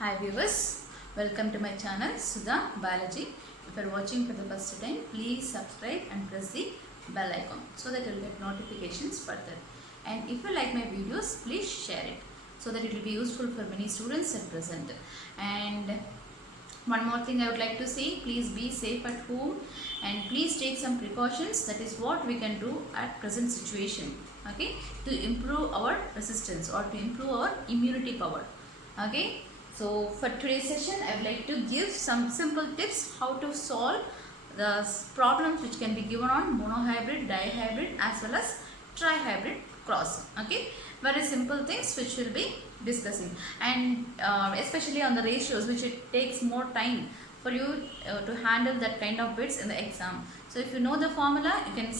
Hi viewers, welcome to my channel Sudha Biology. If you are watching for the first time, please subscribe and press the bell icon so that you will get notifications further. And if you like my videos, please share it so that it will be useful for many students at present. And one more thing I would like to say, please be safe at home and please take some precautions. That is what we can do at present situation, okay, to improve our resistance or to improve our immunity power, okay. So for today's session, I would like to give some simple tips how to solve the problems which can be given on monohybrid, dihybrid as well as trihybrid cross. Okay, very simple things which we'll be discussing, and especially on the ratios, which it takes more time for you to handle that kind of bits in the exam. So if you know the formula, you can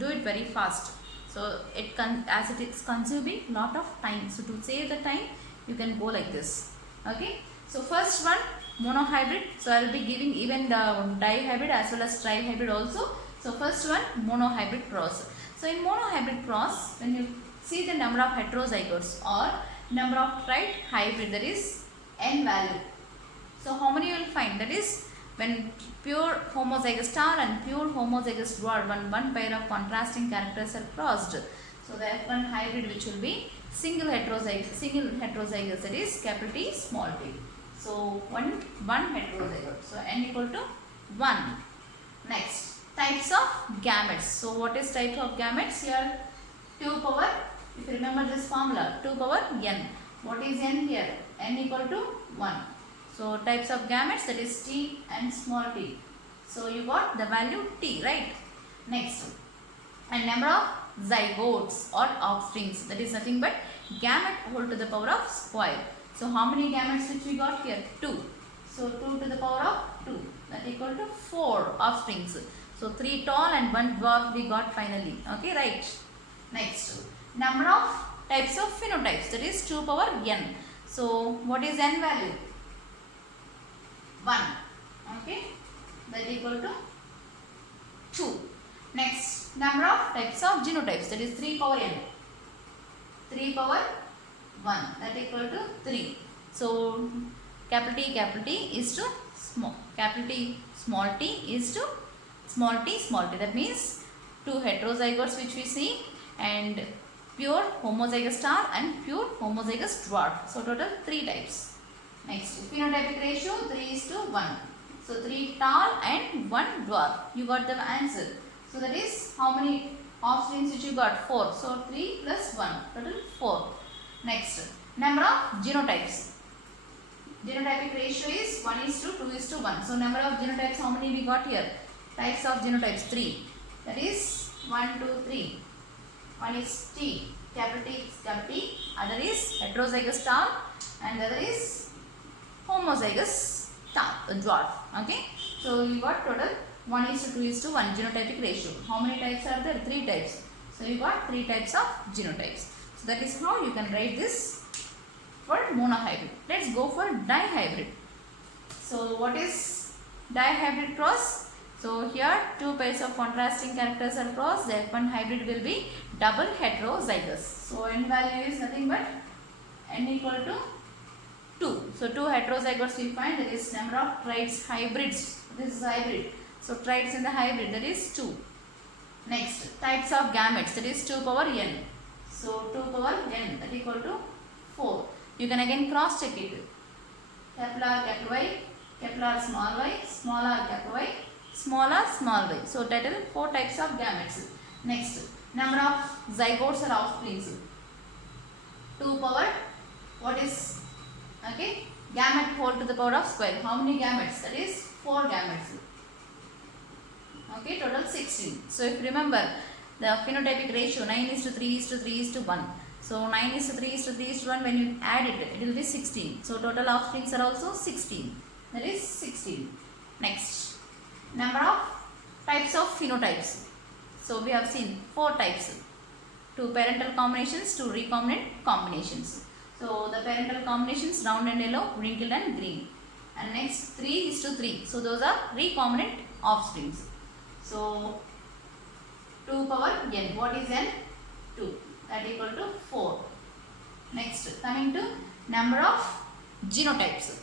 do it very fast. So it can, as it is consuming lot of time, so to save the time, you can go like this. Okay, so first one, monohybrid. So I will be giving even the dihybrid as well as trihybrid also. So first one, monohybrid cross. So in monohybrid cross, when you see the number of heterozygotes or number of trait hybrid, that is n value. So how many you will find? That is when pure homozygous star and pure homozygous dwarf, one pair of contrasting characters are crossed. So the F1 hybrid, which will be single heterozygous, that is capital T small t. So one heterozygote. So n equal to 1. Next, types of gametes. So what is type of gametes? Here 2 power, if you remember this formula, 2 power n. What is n here? N equal to 1. So types of gametes, that is T and small t. So you got the value T, right? Next, and number of zygotes or offsprings, that is nothing but gamete whole to the power of square. So how many gametes which we got here? 2. So 2 to the power of 2, that equal to 4 offsprings. So 3 tall and 1 dwarf we got finally. Okay, right. Next, number of types of phenotypes, that is 2 power n. So what is n value? 1. Okay, that equal to 2. Next, number of types of genotypes, that is 3 power n. 3 power 1, that equal to 3. So capital T is to small, capital T small t is to small t. That means 2 heterozygotes which we see, and pure homozygous star and pure homozygous dwarf. So total 3 types. Next, phenotypic ratio 3 is to 1. So 3 tall and 1 dwarf. You got the answer. So that is how many offsprings which you got? 4. So 3 plus 1, total 4. Next, number of genotypes. Genotypic ratio is 1 is to 2 is to 1. So number of genotypes, how many we got here? Types of genotypes 3. That is 1, 2, 3. One is T, capital T, other is heterozygous star and the other is homozygous star, dwarf. Okay. So you got total 1 is to 2 is to 1 genotypic ratio. How many types are there? 3 types. So you got 3 types of genotypes. So that is how you can write this for monohybrid. Let's go for dihybrid. So what is dihybrid cross? So here 2 pairs of contrasting characters are crossed. The F1 hybrid will be double heterozygous. So n value is nothing but n equal to 2. So 2 heterozygotes we find, that is number of traits hybrids. This is hybrid. So traits in the hybrid, that is 2. Next, types of gametes, that is 2 power n. So 2 power n, that equal to 4. You can again cross check it. Capital R, capital Y, capital R, small y, small r, capital Y, small r, small y. So total 4 types of gametes. Next, number of zygotes or offsprings. 2 power, what is, okay, gamete whole to the power of square. How many gametes? That is 4 gametes. Okay, total 16. So if you remember the phenotypic ratio, 9 is to 3 is to 3 is to 1. So 9 is to 3 is to 3 is to 1, when you add it, it will be 16. So total offsprings are also 16. That is 16. Next, number of types of phenotypes. So we have seen 4 types. 2 parental combinations, 2 recombinant combinations. So the parental combinations, round and yellow, wrinkled and green. And next 3 is to 3. So those are recombinant offsprings. So 2 power n. What is n? 2. That equal to 4. Next, coming to number of genotypes.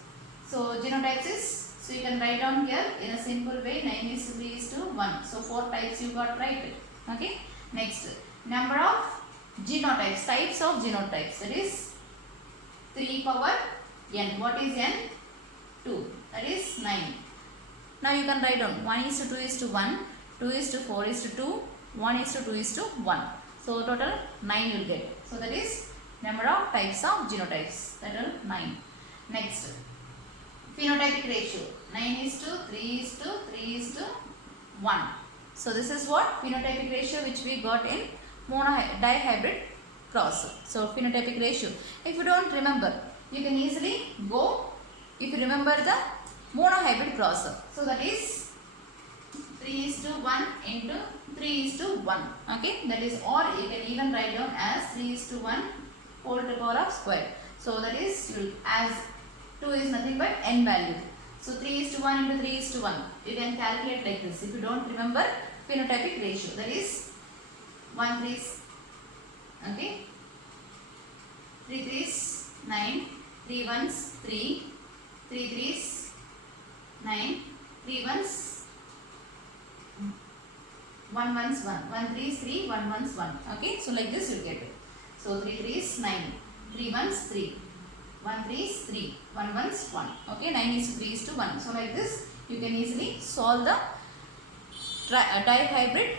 So genotypes is, so you can write down here in a simple way, 9:3:1. So 4 types you got right. Okay. Next, number of genotypes, types of genotypes, that is 3 power n. What is n? 2. That is 9. Now you can write down 1:2:1, 2:4:2, 1:2:1. So total 9 you will get. So that is number of types of genotypes, that are 9. Next, phenotypic ratio, 9:3:3:1. So this is what phenotypic ratio which we got in dihybrid cross. So phenotypic ratio, if you don't remember, you can easily go, if you remember the monohybrid cross. So that is 3:1 into 3:1. Okay, that is, or you can even write down as 3:1 whole to the power of square. So that is, as 2 is nothing but n value. So 3:1 into 3:1. You can calculate like this. If you don't remember phenotypic ratio, that is 1 3, okay, 3 3s 9, 3 1s 3, 3 3s 9, 3 1s 1 1s 1, 1 3s 3, 1 1s 1. Okay, so like this you will get it. So 3 3s 9, 3 1s 3, 1 3s 3, 1 1s 1. Okay, 9:3:1. So like this you can easily solve the dihybrid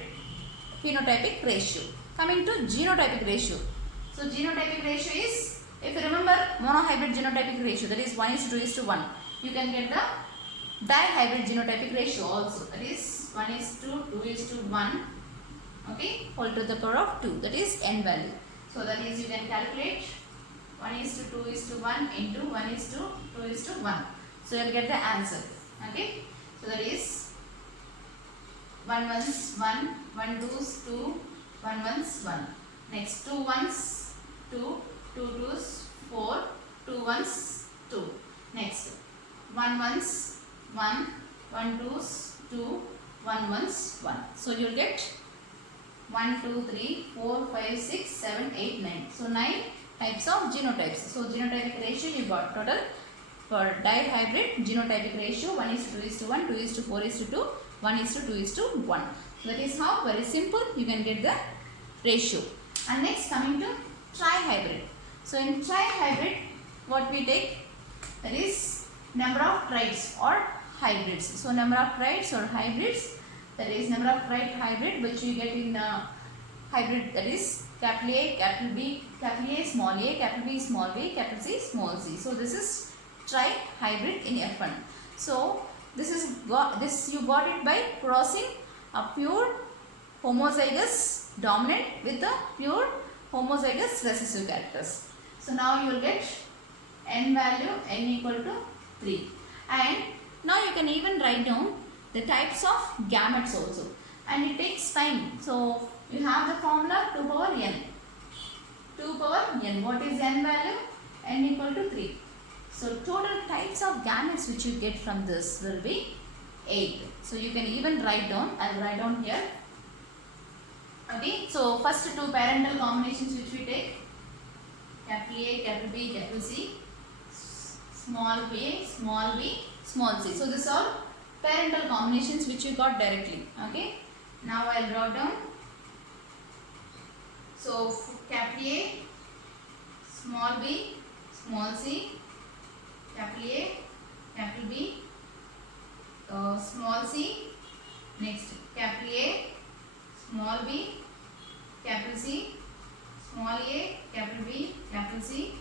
phenotypic ratio. Coming to genotypic ratio. So genotypic ratio is, if you remember monohybrid genotypic ratio, that is 1:2:1. You can get the dihybrid genotypic ratio also, that is 1:2:1. Okay, whole to the power of 2, that is n value. So that is, you can calculate 1:2:1 into 1:2:1. So you will get the answer. Okay, so that is 1 1s 1, 1 2s 2, 1 1s 1. Next, 2 1s 2, 2 2s 4, 2 1s 2. Next, 1 1s 1, 1 2s 2, 1 1s 1. So you will get 1 2 3 4 5 6 7 8 9. So 9 types of genotypes. So genotypic ratio you got total for dihybrid genotypic ratio 1:2:1, 2:4:2, 1:2:1. So that is how, very simple, you can get the ratio. And next, coming to trihybrid. So in trihybrid, what we take, that is number of triads or hybrids. So number of triads or hybrids, that is number of triad hybrid which you get in hybrid, that is capital A, capital B, capital A, small a, capital B, small b, capital C, small c. So this is trihybrid in F1. So this you got it by crossing a pure homozygous dominant with the pure homozygous recessive characters. So now you will get n value, n equal to 3. And now you can even write down the types of gametes also. And it takes time. So you have the formula 2 power n. 2 power n. What is n value? N equal to 3. So total types of gametes which you get from this will be 8. So you can even write down, I will write down here. Okay, so first 2 parental combinations which we take, capital A, capital B, capital C, small a, small b, small c. So these are parental combinations which you got directly. Okay, now I will draw down. So capital A, small b, small c, capital A, capital B, small c. Next, capital A, small b, capital C, small a, capital B, capital C,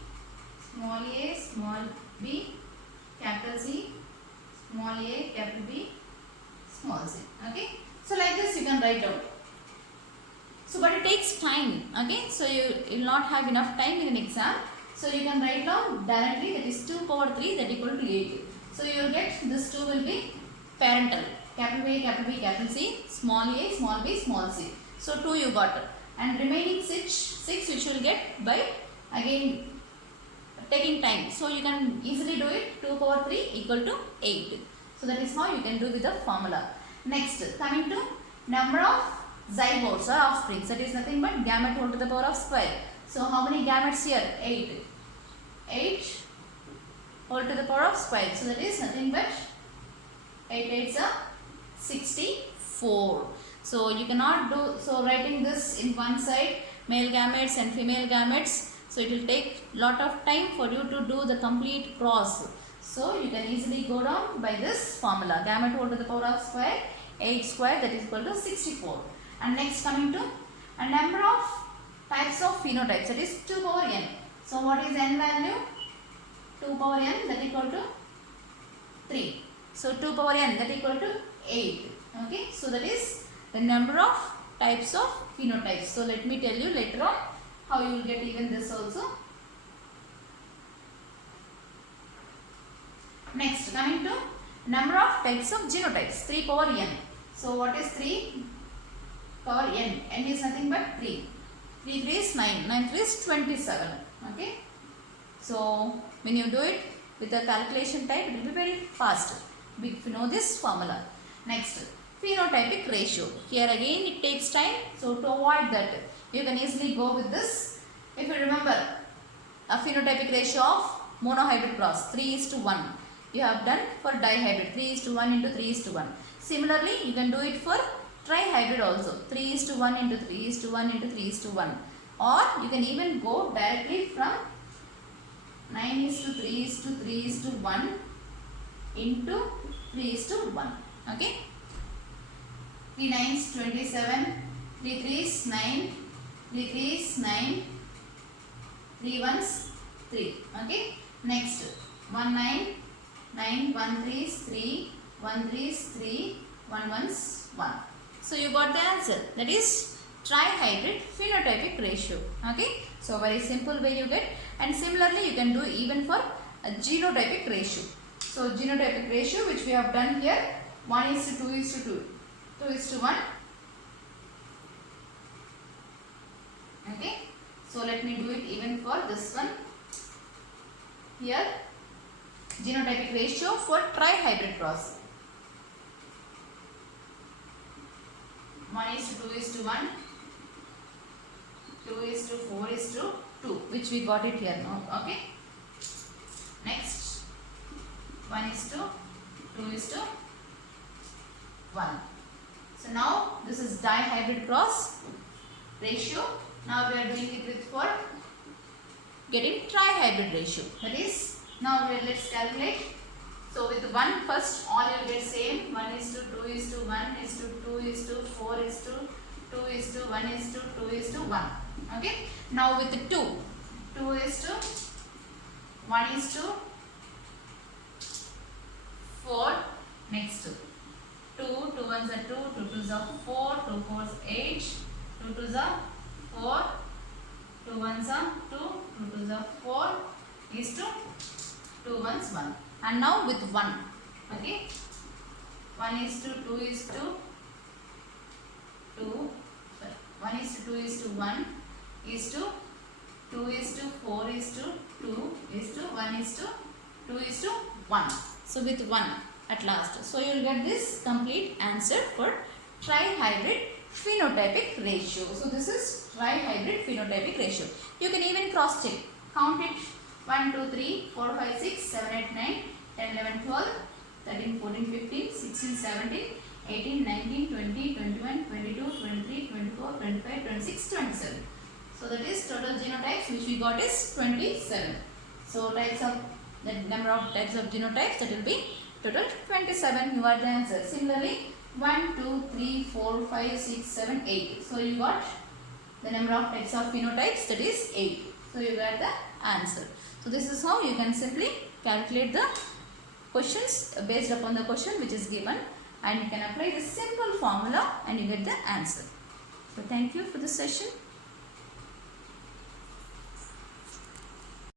small a, small b, capital C, small a, capital B, small c. Okay, so like this you can write down. So but it takes time. Okay, so you will not have enough time in an exam. So you can write down directly, that is 2 power 3, that equal to 8. So you will get this 2 will be parental, capital A, capital B, capital C, small a, small b, small c. So 2 you got, and remaining 6 which you will get by again taking time. So you can easily do it, 2 power 3 equal to 8. So that is how you can do with the formula. Next, coming to number of zygotes or offsprings, that is nothing but gamete whole to the power of square. So how many gametes here? 8. 8 whole to the power of square. So that is nothing but 8 8s are 64. So you cannot do, so writing this in one side, male gametes and female gametes, so it will take lot of time for you to do the complete cross. So you can easily go down by this formula, gamete whole to the power of square, 8 square, that is equal to 64. And next coming to a number of types of phenotypes, that is 2 power n. So what is n value? 2 power n, that is equal to 3. So 2 power n, that is equal to 8. Okay, so that is the number of types of phenotypes. So let me tell you later on how you will get even this also. Next, coming to number of types of genotypes, 3 power n. So what is 3 power n? N is nothing but 3. 3 3 is 9, 9 3 is 27. Okay. So when you do it with the calculation type, it will be very fast if you know this formula. Next, phenotypic ratio. Here again it takes time, so to avoid that you can easily go with this. If you remember a phenotypic ratio of monohybrid cross, 3:1 you have done for dihybrid, 3:1 into 3:1. Similarly you can do it for trihybrid also, 3:1 into 3:1 into 3:1, or you can even go directly from 9:3:3:1 into 3:1. Okay, 3 9s 27, 3 3s 9, 3 3s 9, 3 1s 3. Okay, next 1 9, 9 1 3s 3, 1 3s 3, 1 1s 1. So you got the answer, that is trihybrid phenotypic ratio. Okay, so very simple way you get. And similarly you can do even for a genotypic ratio. So genotypic ratio, which we have done here, 1:2:2, 2:1. Okay, so let me do it even for this one. Here genotypic ratio for trihybrid cross, 1:2:1, 2:4:2, which we got it here now. Okay, next 1:2:1. So now this is dihybrid cross ratio. Now we are doing it with for getting trihybrid ratio. That is, now let's calculate. So with 1 first, all you will get same, 1:2:1, 2:4:2, 2:1:2:1. Okay. Now with 2, 2:1:4. Next 2, 2 1s are 2, 2 2s are 4, 2 4s 8, 2 2s are 4, 2 1s are 2, 2 2s are 4, is to 2 1s 1. And now with 1, okay, 1:2 is to 2, 1:2 is to 1, is to 2:4 is to 2, is to 1:2 is to 1. So with 1 at last. So you will get this complete answer for trihybrid phenotypic ratio. So this is trihybrid phenotypic ratio. You can even cross check. Count it, 1 2 3 4 5 6 7 8 9 10 11 12 13 14 15 16 17 18 19 20 21 22 23 24 25 26 27. So that is total genotypes which we got is 27. So types of, the number of types of genotypes, that will be total 27. You got the answer. Similarly 1 2 3 4 5 6 7 8. So you got the number of types of phenotypes, that is 8. So you got the answer. So this is how you can simply calculate the questions based upon the question which is given, and you can apply the simple formula and you get the answer. So thank you for this session.